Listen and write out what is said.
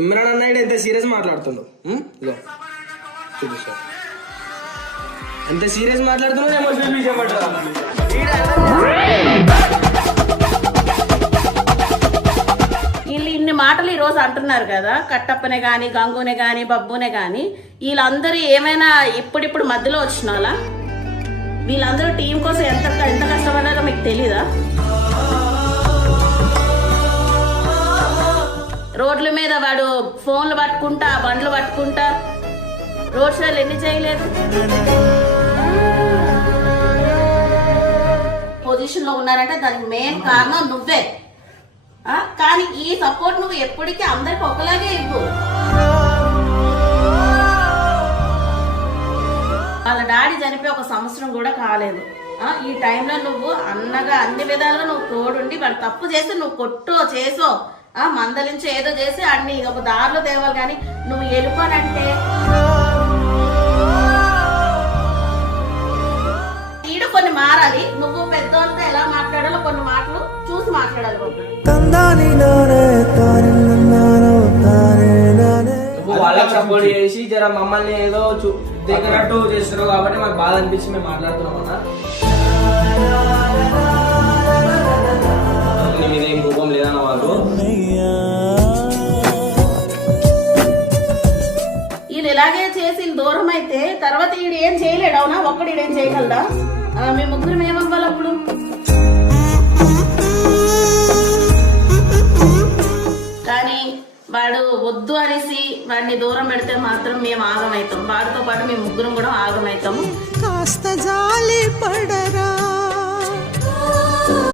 ఇమ్రాన్ అన్నాడు ఎంత సీరియస్ మాట్లాడుతుండు. ఇదో చూపిస్తా ఎంత సీరియస్ మాట్లాడుతున్నాడు. ఎమోషనల్ విషయం పడ్డా వీళ్ళు ఇన్ని మాటలు ఈ రోజు అంటున్నారు కదా, కట్టప్పనే గాని గంగునే గాని బబ్బునే గాని, వీళ్ళందరూ ఏమైనా ఇప్పుడిప్పుడు మధ్యలో వచ్చిన వాళ్ళ? వీళ్ళందరూ టీం కోసం ఎంత ఎంత కష్టపడ్డారో మీకు తెలీదా? రోడ్ల మీద వాడు ఫోన్లు పట్టుకుంటా బండ్లు పట్టుకుంటా రోడ్ షోలు ఎన్ని చేయలేదు? పొజిషన్ లో ఉన్నారంటే దానికి మెయిన్ కారణం నువ్వే. కానీ ఈ సపోర్ట్ నువ్వు ఎప్పటికీ అందరికి ఒకలాగే ఇవ్వు. వాళ్ళ డాడీ చనిపోయి 1 సంవత్సరం కూడా కాలేదు. ఈ టైంలో నువ్వు అన్నగా అన్ని విధాలుగా నువ్వు తోడుండి వాడు తప్పు చేసి నువ్వు కొట్టో చేసో మందలించి ఏదో చేసి అన్ని ఒక దారిలో తేవాలి. కానీ నువ్వు వెళ్ళిపోనంటే ఈడు కొన్ని మారాలి. నువ్వు పెద్దోళ్ళతో ఎలా మాట్లాడాలో కొన్ని మాటలు చూసి మాట్లాడాలి. నువ్వు వాళ్ళకి సపోర్ట్ చేసి జర మమ్మల్ని ఏదో దగ్గరట్టు చేస్తున్నావు కాబట్టి మాకు బాధ అనిపించి మేము మాట్లాడుతున్నాం అన్న. మీదేం కోపం లేదన్న వాళ్ళు. వీళ్ళు ఇలాగే చేసి దూరం అయితే తర్వాత ఈడు ఏం చేయలేడు. అవునా? ఒక్కడు ఈడేం చేయగలడా? మీ ముగ్గురు ఏమవ్వాలి అప్పుడు? కానీ వాడు వద్దు అనేసి వాడిని దూరం పెడితే మాత్రం మేము ఆగమవుతాం. వాడితో పాటు మేము ముగ్గురం కూడా ఆగమవుతాము. కాస్త జాలి పడరా.